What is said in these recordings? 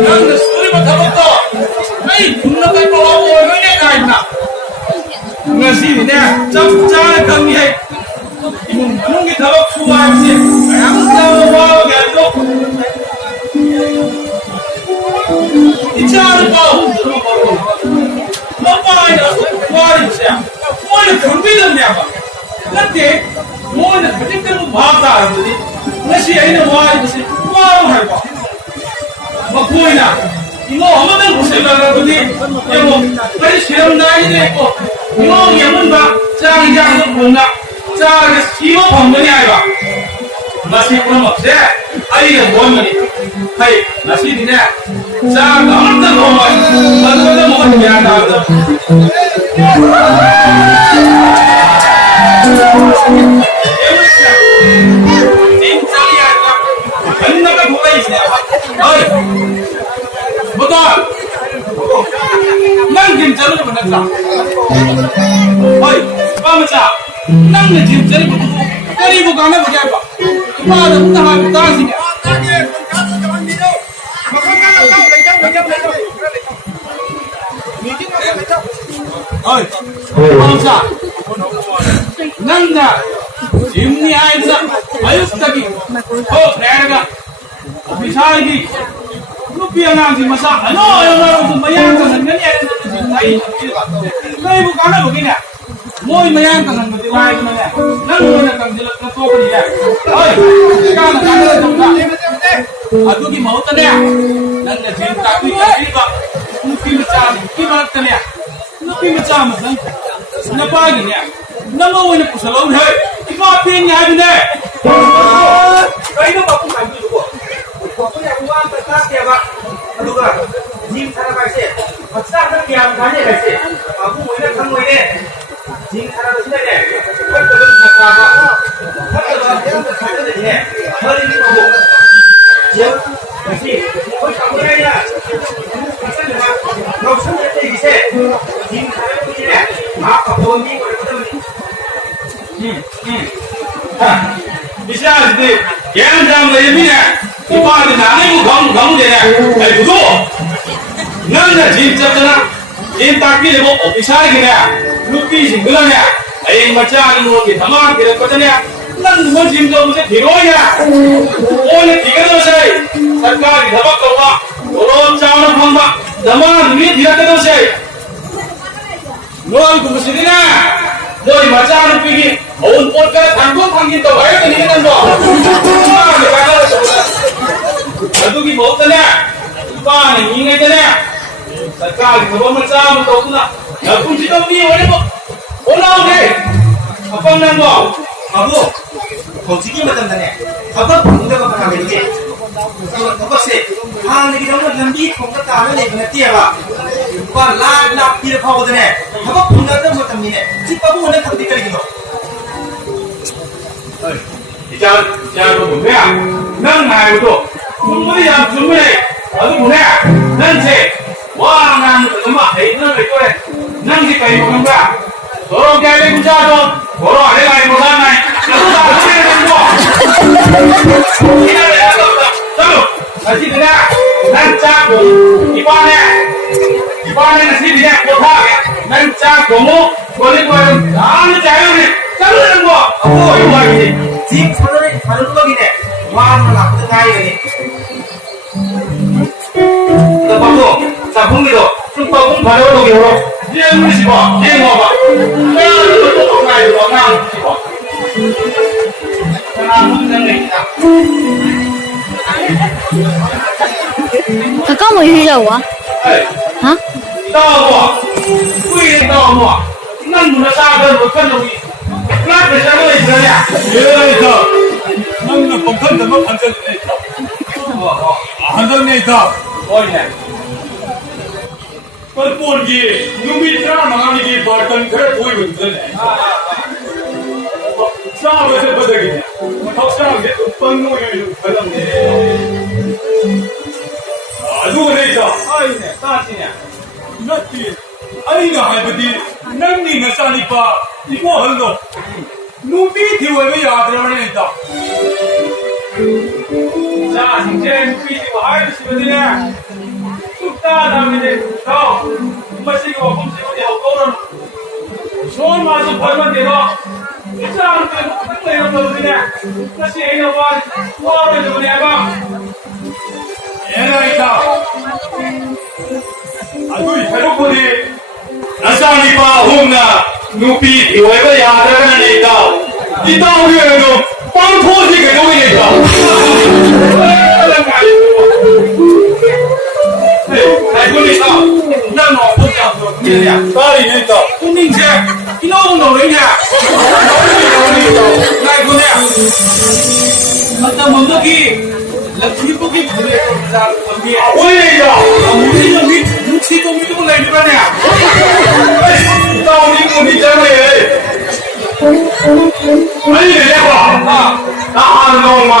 Nang story matapos to. Ay, kung nakapagawa ko na kahit na. Ngasi niya, chapcha kami ay. Anong gitawag suwag siya? Kaya ang tawag ito. 이차를 봐. 엄마가 뭐하는 짓이야? 뭐하는 경비졌냐 봐. 근데 뭐하는 가정들은 뭐하다 알았더니 다시 애는 뭐하는 짓이 뭐하고 할 거. 뭐 보이나? 이거 어머는 보시려고 하더니 이거 빨리 시험 나이도 있고 이거 예문 봐. 짱이장도 본다. 짱이 시험 범근이 아이가. 맛이 그럼 없지? 아이가 뭐하니? 하이 맛이 니네. 자, 아무튼 먹어. 아무튼 먹으면 야 나도. 진짜야. 맨날 뭐가 있냐? 어이. 뭐다? 난 김자를 보냈다. 어이, 빠무자. 난 김자를 보냈고. 때리고 가나 보자 봐. 이봐도 문화가 따지냐? 어이, 빠무자. 난다. 짐니 아이자 아유스타기. 내가 비사이기. 루피 하나지 마사. 아노 마양 강한가니 아이. 너희부 가나 보기냐? 뭐이 마양 강한 거지 와이구나. 나는 강질렀다 또보니야. 어이, 가나 좀가. 아두기 마우타냐? 난가 짐 딱이 일바. 루피 마사 기마타냐? 루피 마사 무슨 나빠기냐? 나뭐 오늘 부서로 해. 이거 앞에 냐는데. Kaya ba kung ano ko? Kung kaya kung ang pagkakaya ba? Ano ka? Jing sana kasi. Basta ang kaya ang kanya kasi. Ako mo ina kang mo ina. Jing sana kasi na. What ka ba nakaba? What ka ba nakaba niya? Hari ni mo. Jing kasi. Hoy kamu na ya. Kasi na. Kau sana kasi kasi. Jing sana ko ina. Ako ni ko ito ni. bisa jadi yang dalam lebih ni, ibarat nani kamu deh, betul. Nanda cinta cina, cinta kiri mo bisa gini, lupi singgul ni, ayam macam ni kita mah kita kau ni, nanda mau cinta mesti hero ya, oh ni tiga tu saya, sarkar kita bak kau, orang cawan pamba, zaman ni tiga tu saya, luar tu mesti ni na. 너희 마찬가지로 삐기 어운 볼까 단돈 당긴 더 와야 되는 거 아두기 뭐 없더냐 이빠는 인해더냐 살까기 그것만 싸움을 떠오르나 나쁜 짓도 니 원래 뭐 올라오게 아빠는 거 Abu, kau ciki macam mana? Apa benda kau pernah beli? Apa sih? Hang lagi dalam lembi kau kata apa ni? Kena tiap apa? Kau lak kira kau tu ni. Apa benda tu macam ni? Cik kamu mana kau tiap lagi tu? jangan berbunyi ya nang naik itu berbunyi yang berbunyi itu bunyi nanti wah nang lemah itu itu nang di kayu bunga orang kaya bunga tu orang ada kayu bunga naik lalu tak boleh bunga ini ada apa tahu nasi dia nang cakup ibaratnya nasi dia kota nang cakup boleh boleh anu jauh ni tahu bunga apa itu lagi Jing sana tu lagi ni. Wah malah tu kaya ni. Lepas tu, sabun gitu. Sabun baru tu gitu. dia mesti bawa dia bawa itu orang lain orang bawa kenapa nang kita kakak mau hijau ah? Hah? tahu kuih tahu apa nang mana sahaja bukan lagi kenapa saya boleh berani itu nang pangkat nama panjang itu panjang itu oh ini perpun ki numi cara mangan ki barang kerja koi betul ni sama macam betul ni tak sama gitu penuh yang dalam ni aduh ni itu oh ini tadi nanti, ayah nggak betul, nanti ngasani pa, ibu hallo, 누비 뒤에 야들어버리네 있다. 자, 이제 누비지고 하이시거든요. 뚝딱 하면 더 마시고 꼼지고 거울은 좋은 맛을 벌면 되고 이상한 게 못한다 이런 거거든요. 다시 애가 와를 좀 해봐. 얘가 있다. 아두이 배고프니 나사니까 홍나 누비 뒤에 야들어버리네 있다. 이따 우리는 빵 터지 개동이네 있다. 네, 그러니까 난 어떻게 앞으로 그러냐? 딸이 있다. 홍님제 이놈은 너느냐? 나 이거냐? 맞다 먼저기 럭키복이 그래 자 거기 오늘이다. 우리 여기 육시 좀 믿고 내주라냐? 이따 우리 문이잖아. 빨리 내봐. 나 한동마.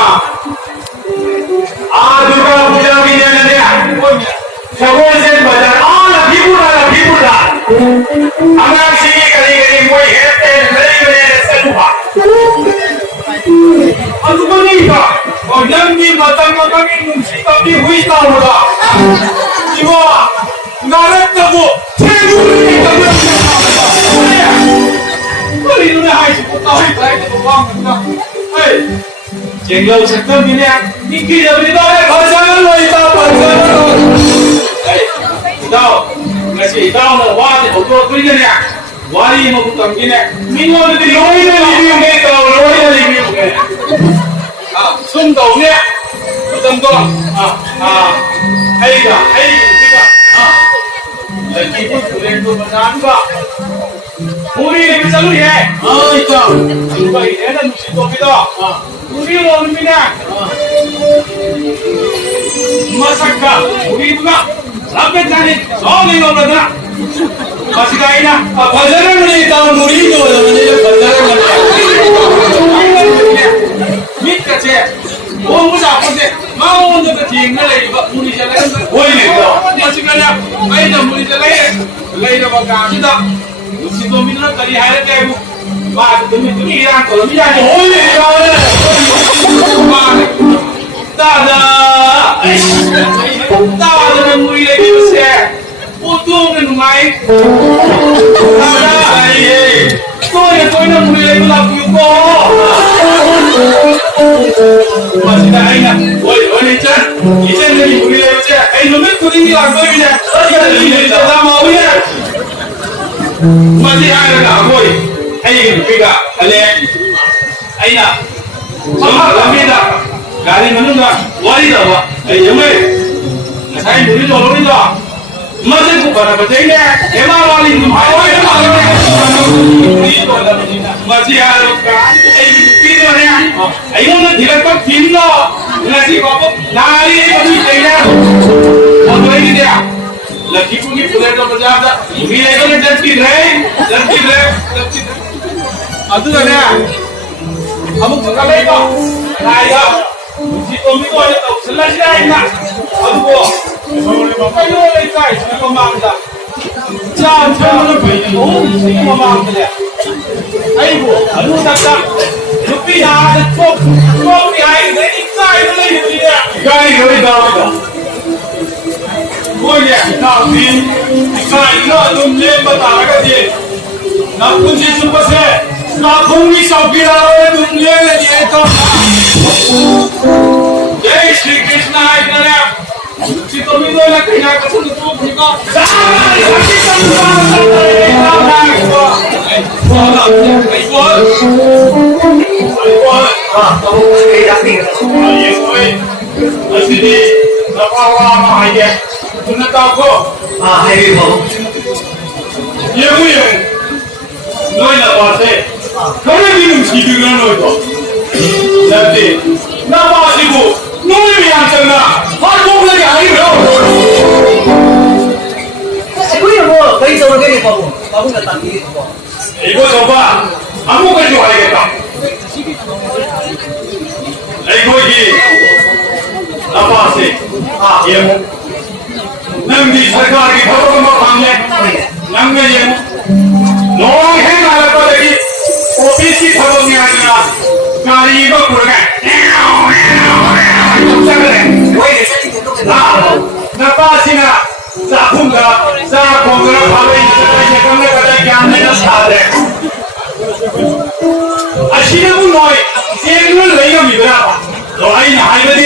누가 부장이 되느냐? 뭐냐? 저번에 맞아. 나 비불다. 한강식이 가리가리 뭐 했대. 그래 세두바. 누구니까? 양님 마땅마땅히 눈치감이 후이다오다. 이거 나랬다고 태국을 했다고. 우리 눈에 하이시 못다 하이도 뭐하는가? 에이, 쟁여 색감이네. 인기 잡으니 너의 거상을 놓이다 반상을. 에이, 이다오 너 와지 어떻게 그리느냐? 와리 뭐 붙던기네. 민원들이 로이는 리뷰겠다. 로이는 리뷰게. 숨도 오네. 그 정도. 아이가, 기분 그래도 뭐나는가? 우리 이렇게 해. 있다. 누가 이래는 무신도입니다. 우리 원민아. 마사카, 우리 누가 라페타니 저기 오거든. 마시가 아니나. 과자를 있다. 우리 이거는 과자를 밑까지 너무 아픈데 마음은 그 뒤에 이거 우리 잘하는 보이네요. 마시가냐? 아이다 우리 잘해. 레이더 바가지다. 무신도 믿는 거리 하는 게 뭐 이랑 걸음이라니 따다는 무리에 비우세 보통은 많이 따다 또는 무리에 비우고 마시다 아이나 원래 이제는 무리에 비우세 아이 놈의 그림이 안 보이냐 이제 다 마오냐 마시 아이가 안 보이 아이가 누가 할래 아이나 갑니다 가리 먹는다 와리다 와 정말 사이 물이 돌아오는다 맞을 거 봐라 버테네 대마 와리 좀 하와이 물이 돌아오는다 맞지 않을까 에이 비도네 이거는 네가 꼭 빈다 그래서 거 나리 어디 되냐 어디 되냐 लकी पुनी पुरे तो बजाता ये तो लकी रहे अदुगने अब गलेगा नाया जी तो मी को तो सलशिराइना अदुगो कयो लेका इसको मांगदा चा छमन भई ओ इसको मांगदा आइगो अदु तक्का रुपी यार तो भी आई नहीं काय नहीं दिया गाई गई दावदा 뭐냐 이거 좀 내봐다가지 나 군지 좀 보세 나 공리 샤피라로 눈여는 얘도 जय श्री कृष्ण इधर चितोमी तो ना कहीं का सुन तो भूखा 너희나 봐세 그러기는 지들을 넣어도 자 나 마시고 너를 위한 장나 활동력이 아니고요. 为什么可以收给你保护的当地？ 이거 줘봐. 아무거나 와야겠다. 이거 이 아빠세. 예모. 남기 सरकार की खबरों में सामने नंगे ये नौ है नाला पर ये ओबीसी खबरों में 가리 이거 부르게 왜 살리게 또 나 빠지나 자풍가 자풍가 바로 이제 감내가 감내가 사대 아시는 너희 제일 내가 믿어라 너희 나이들이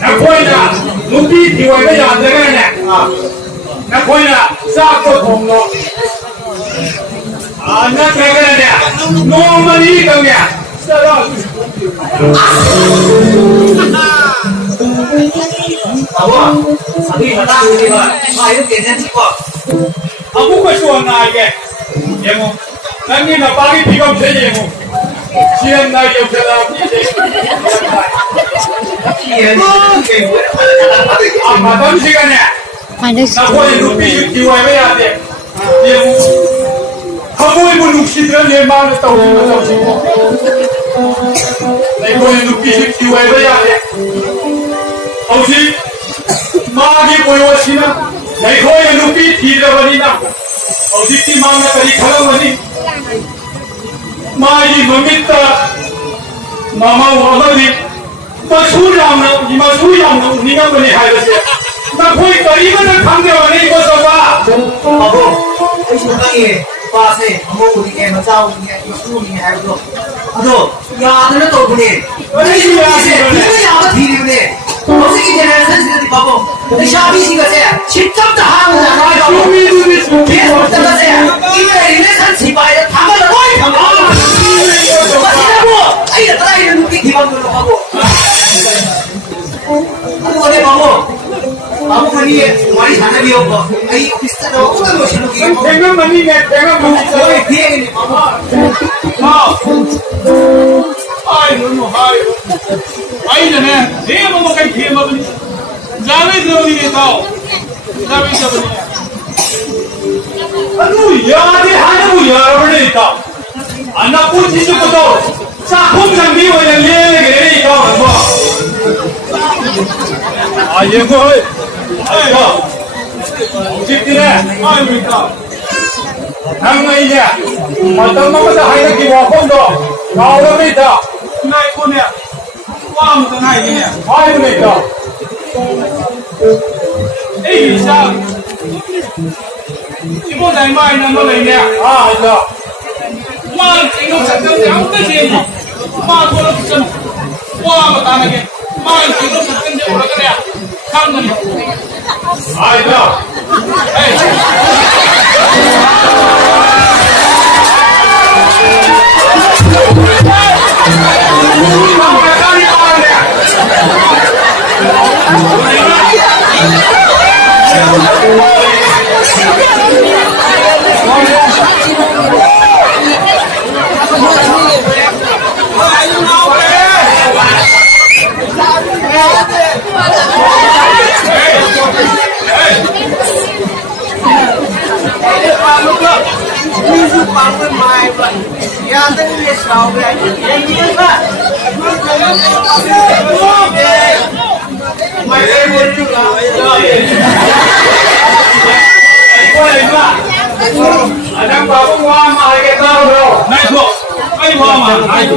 나 보이나 눈빛 뒤와가 안 되겠네 나 보이나 싹도 공로 나 되겠네 너만 이 거야 바보 사기 하다 그리가 이거 괜찮지 거 아무것도 좋았나 이게 예모 난니 나 빨리 비가 되지 예모 지난 날 옆에다 아 마담 시간에 Minus 나 거의 눈빛이 뒤와야 돼 예모 하고의 뭐 룩시들은 내 마음에 떠오르면서 지고 내 거의 눈빛이 뒤와야 돼 혹시 마귀 보여시나 내 거의 눈빛 뒤져버리나 어디지 마음까지 가려버리 마이 뭡니까 마마 와버리 나 소리하면 이마 소리하면 니가 뭐니 하겠어 나 보니까 이거는 강대원이 이거 써봐 바보 이 신랑이 빠세 뭐 우리게 맞아오 이게 무슨이 하고도 아도 야들은 또 보니 이거 야가 뒤리네 어떻게 되는 선수들이 바보 이 샤비시가 세 직접 다 하는 거야 쇼미더스 계속 따라서 이거 이래 산지 봐야 당하는 거야 맞다고 아이가 따라이는 눈이 기반으로 하고 아도 어디 바보 바보가니 말이 잘하기 없고 아이 비슷하다 어떤 거 신는 게 생각만이 내 내가 뭐 저기 비행기니 바보 ai 너무 하이로 아이는 내 몸을 갈 기회 먹으니 자매 들어오니까 자매 잡으니 아주 야대 하는 여러분이 있다 안나 꽂히지 것도 짝꿍장 미워야 얘네 있다 뭐 아, 얘거, 아이고, 집들에, 아이니까 당연히 어떤 것보다 하이는 기와 폰도 나오는 있다. 나이 코네 와무도 나이네 아이고 있다. 에이 사 이거 날 마이는 너 내냐 아, 있다. 와 이거 잠깐 아무도 제일 와 돌아 붙잖아 와 나나게 마 이거 잠깐 제 오라 그래 강근이 아, 있다. 에이 Anh bảo con hoa mà cái tao rồi. này thuộc ai hoa mà ai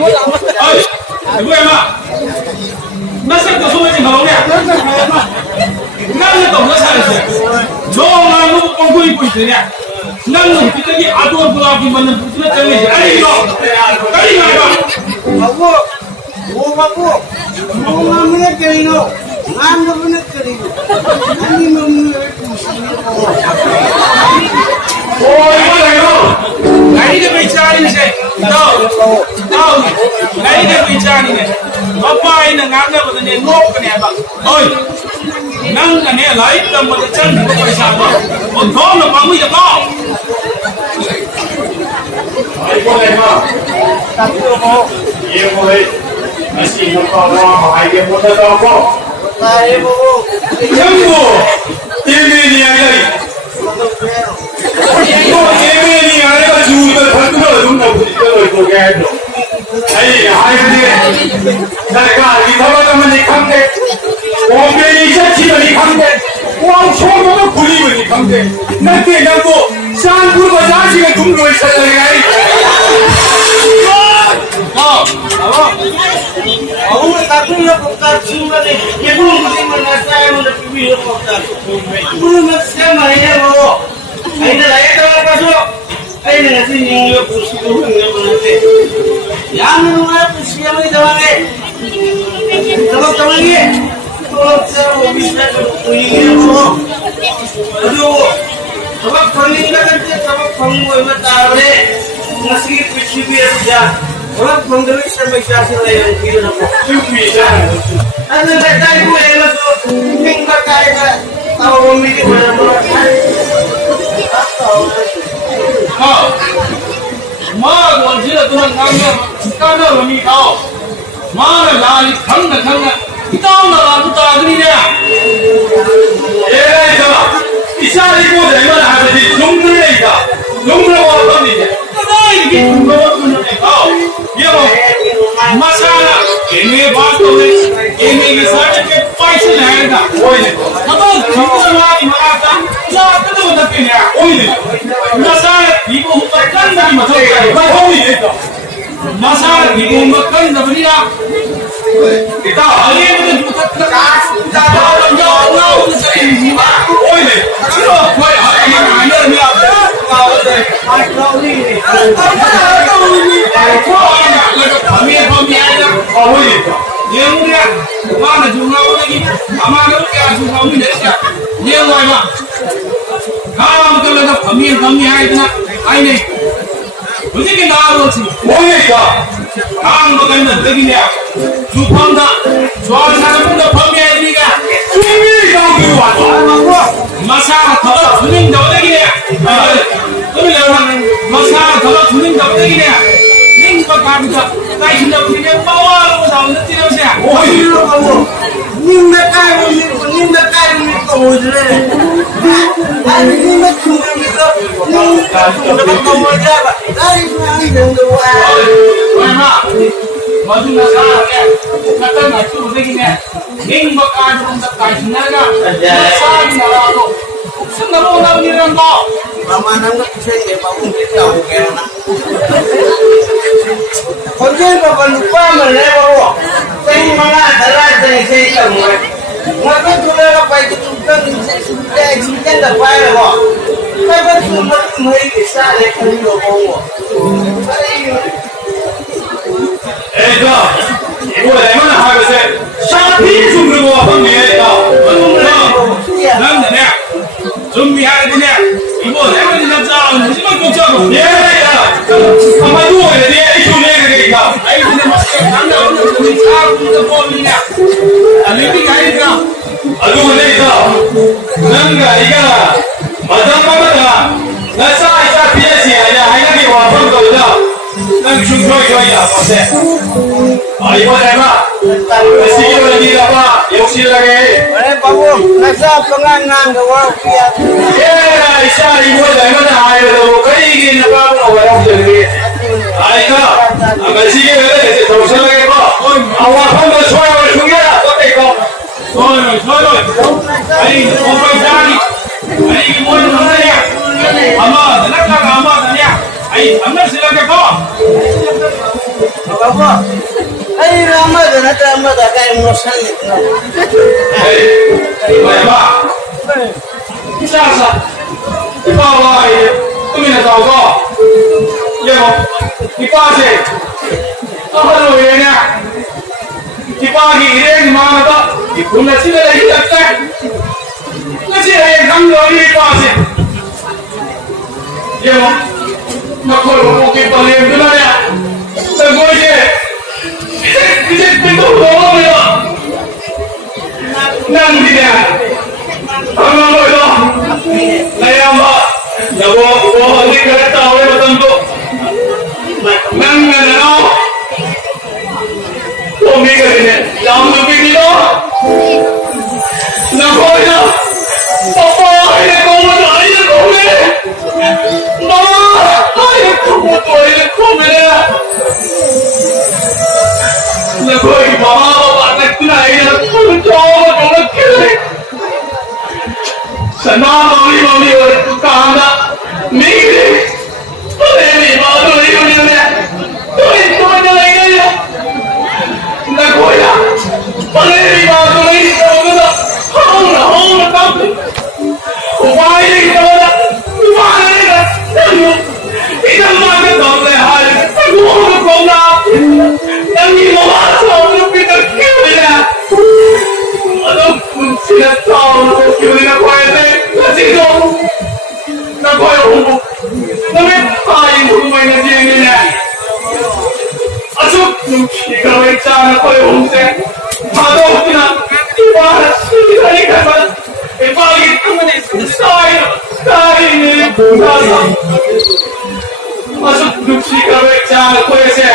ơi thầy em ạ nó sẽ có số gì mà không nè năng lực tổng nó sai rồi nó là nó con quỷ quỷ thế nè năng lực thì cái gì à tôi vừa làm thì mình nó chơi gì ai đi đó cái gì mà Babu, oh babu, mau ngambil kiri no, ngambil kiri no, nanti ngambil Ôi cái này đâu? này cái bị cha đi này đâu đâu này cái bị cha đi này nó bay là ngang ra một cái ngốc cái này bạn ơi năng cái này lấy cầm một cái chân của người sao mà một thốn là bao nhiêu to Ai con này mà? Nhiều người, nó chỉ một con hoa mà hai cái một cái to không? Tayo babu, Chẳng bộ, tiền gì này đây? Nó tiền gì này đây? Dù tôi thật sự đúng là một cái lời của nghe rồi. Ấy, hai cái này, đại ca đi thăm cho mình đi khám thế. Ông bên đi chắc chỉ là đi khám thế. Ông chồng nó cũng vui mình đi khám thế. Nên tiền đâu bộ, sang cuối và giá chỉ là đúng rồi sẽ là cái. 부르면 진짜 많이 해보. 아이들 나이 들어가서 아이들 같은 영역 부시고 흥겨보는데 양용아 부시경이 더하네. 더벅더벅이 더벅더벅 비슷하게 보이려고 그리고 더벅더벅이가 근데 더벅더벅 따르네. masih bersyukur saja. Orang pembeli sampai hasil yang kita dapat. Anda kata ibu yang masuk, minggu kaya tahu memilih mana-mana. Ma còn chỉ là tôi đang ngang đâu mà mi tao ma là thằng cái tao là làm ta cái gì nè ê sao đi xa đi cô để mà làm gì đúng cái này cả đúng là vào tâm gì cái đó thì cái chúng nó cũng này tao biết không masala cái này bao tôi cái này cái sao cái पैसे लगेगा कोई नहीं मतलब जितना मारी मारा था जाते तो बता के नहीं कोई नहीं masala ibu makan dari macam apa koई नहीं तो masala ibu makan dari apa kita hari ini kita terkas kita jauh dari sini koई नहीं चलो कोई hari ini ada ni apa kami aja koई नहीं yang dia mana jumlah orang ini amanah dia jumlah ini dia yang mana kalau kita lihat kami ada itu nak ini mesti kita harus sih boleh tak kalau kita lihat begini ya jumlah dah jual sana pun dah kami ada ni kan cumi kau keluar masalah kalau tuning dah begini ya kami lihat masalah kalau tuning dah begini ya ning pakai kita kai sudah begini bawa lu tahu nanti dia siapa Oh iya kamu, nimba kaya kamu jadi. Ada nimba cuma gitu, dapat kamu aja pak. Dari sini yang dua. Mana? Maju masalah ya. Kata macam begini ya. Ning pakai untuk kai sudah kan? Masalah ni lah tu. Senang orang ni orang kau. Mama nangkep saya bangun kita kena. Kerja apa lupa mana bawa. Saya mana adalah saya kamu. Maka sudah apa itu bukan sudah existent apa ya bawa. Tapi cuma mari kita lepas itu bawa. dah, ibu dari mana harus saya? Siapa sumber bawa panggil dah? Nanda ni, sumber hari ni, ibu dari mana nak tahu? Mesti kau tahu. Ya, apa tu dia isu ni kita. Ayo kita masuk anda untuk bicara untuk polinya. Alih kaya kita. Aduh ni dah, nangga ikan, macam apa dah? Nasa isa PSC aja, hanya ni wafat kau dah. Nang joy dah, pasal. Ibu dari mana? Mesti kau lagi apa? Yang sih lagi. Babu, nasa pengangan bawa kiat. Ya, isa ibu dari mana? Ayo, kau ini apa orang jadi? Aika, mesti kau lagi terus lagi apa? Awak pun bersuara bersungai, kau tengok. Soy. Ayo, kompoi cari. Ayo, mau mana ya? Ama, nak ya. Ayo, anda silakan kau. Babu, ayo ramah dah kayak musan itu. Baik, Sasa, bawa ini, tu mina tahu kau. Ya, dipasai. Apa lu ini? Dipagi ini di mana tu? Ibu nasi lagi tak? Nasi lagi kamu lagi dipasai. Ya, nak kau mungkin paling benar ya. Tengok je. Bisa pintu bawah ya. Nang dia. Ang ito. Nayama. Nawa ni kereta oleh betul. Nang ano? Kami kerana jam lebih ni lo. Nawa ya. Papa, ini kamu dah ini kamu. Mama, ini kamu tu ini kamu ni. Nawa mama nak tunai kamu jauh jauh kiri. Senang mami kahana minggu tu ni baru ni tu ni lagi ni nak kau ya, ni baru ni tu ni, hong tak. 나 거의 없는데 마동이나 이봐라 시간이 이방이 때문에 쌓이네 쌓여 masuk duksika bercanda koyese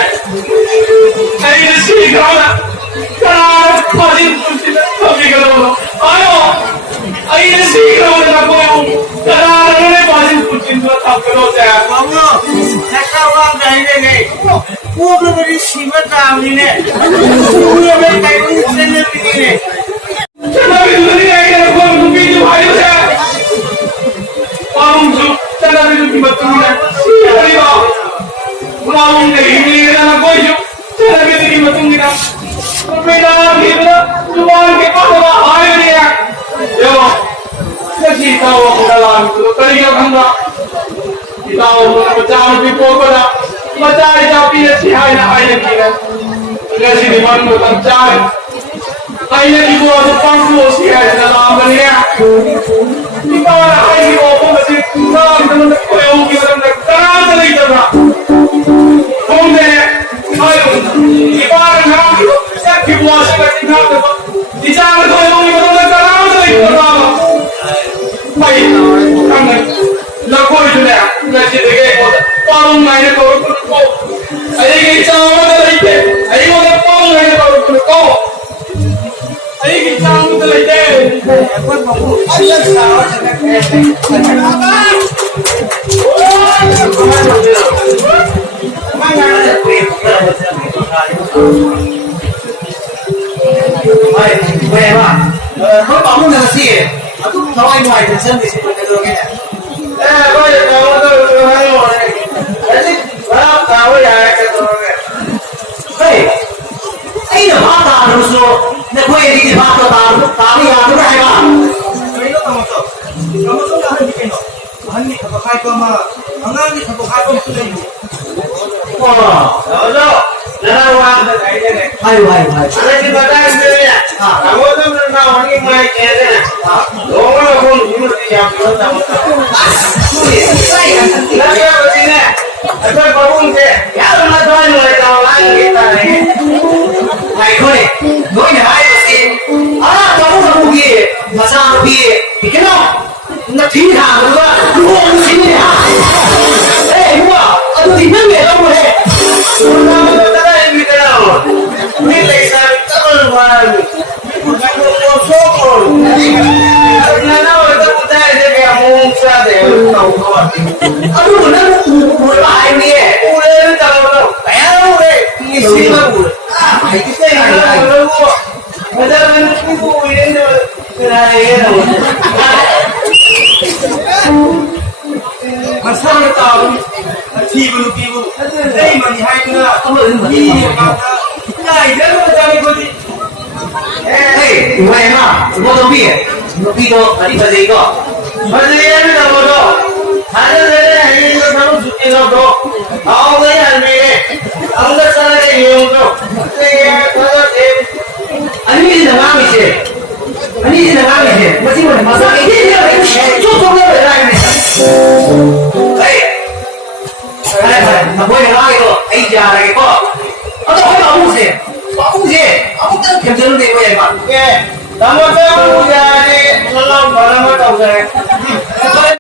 ayo sih kawan kan masih duksika tapi kalau ayo sih kawan aku kan ini masih duksika tapi kalau saya kamu sekarang dari ini udah dari siapa tahu ini udah dari kayak ini begini jangan itu dia yang aku video ayo saya Pamungsu, jangan itu dibatulkan. Siapa dia? Pamung ini dengan aku itu, jangan itu dibatulkan. Perbedaan kita, cuma kita sama air dia. Yo, kita tahu dalam itu kerja kita. Kita tahu macam lebih pokoknya, macam tapi si air kita. Kita sini mana kita cari. Air itu ada pangku si air dalam dia. Ibarat air itu masih kurang dengan koyong kita dengan terang lagi terang. Kemudian ayo ibarat orang itu sakit puasa kita tinggal di sana koyong kita dengan terang lagi terang. Baik, kami lakukan itu ya. Nanti dek, parung main kau kau. Ayo kita campur lagi. Ayo kita parung main kau kau. Ayo kita campur lagi. ada salah Nó bảo muốn là gì? Tôi không ai ngoài từ sân thì sẽ được được cái này. bây giờ kamu tuh hai orang jadi tahu ya Hey, ấy là hóa ta rồi số, nếu quay đi thì hóa ta đi làm cái này mà. Ini kamu tuh dah bikin loh. Hani apa kai kama, angani apa kai kama tuh ini. Wow, Tahu jangan uang kayak ini hay. ada di badan sebenarnya kamu tuh pernah orang main kayaknya orang pun cuma dia bilang kamu tahu lagi apa sih nih ada babung sih ya rumah tuan mulai tahu lagi kita nih Này thôi, nói nhà ai mà xin. Cháu không gì, mà sao nó bị cái nào? Nó thí thả rồi cơ, luôn xin đi hả? Ê, đúng à? Tôi thì biết về đâu rồi. kamu tahu ini kenal ini lesa kamu mana bukan mau sokol karena orang itu kita ini kayak mungsa deh tahu kawan Aduh, nó buồn bài nè. udah tahu tahu kayak udah ini sih mah udah Mày cái tên kayak này udah gua ada ini gua ini kenal ya Mà sao nó tao thì vừa đây mà thì hay nữa. không được mà Đi mà này đấy mà ra đi coi đi. Ê, mày mà, nó đâu biết. Nó biết đâu, đi vào đây cơ. Malaysia ni tahu tu. Ada ada ini kamu suci tu. Tahu ni ada ni. Anda sana ni yang tu. Saya kalau Anh đi là ngang gì? Anh đi là ngang gì? Mà chỉ mà sao cái gì vậy? Chút không biết về này này. Ê, thằng bôi này nói rồi, anh già này có. Nó hỏi bảo gì? Bảo gì? Ông tự kiểm chứng đi về mà. kamu tahu jadi kalau malam tahu saya.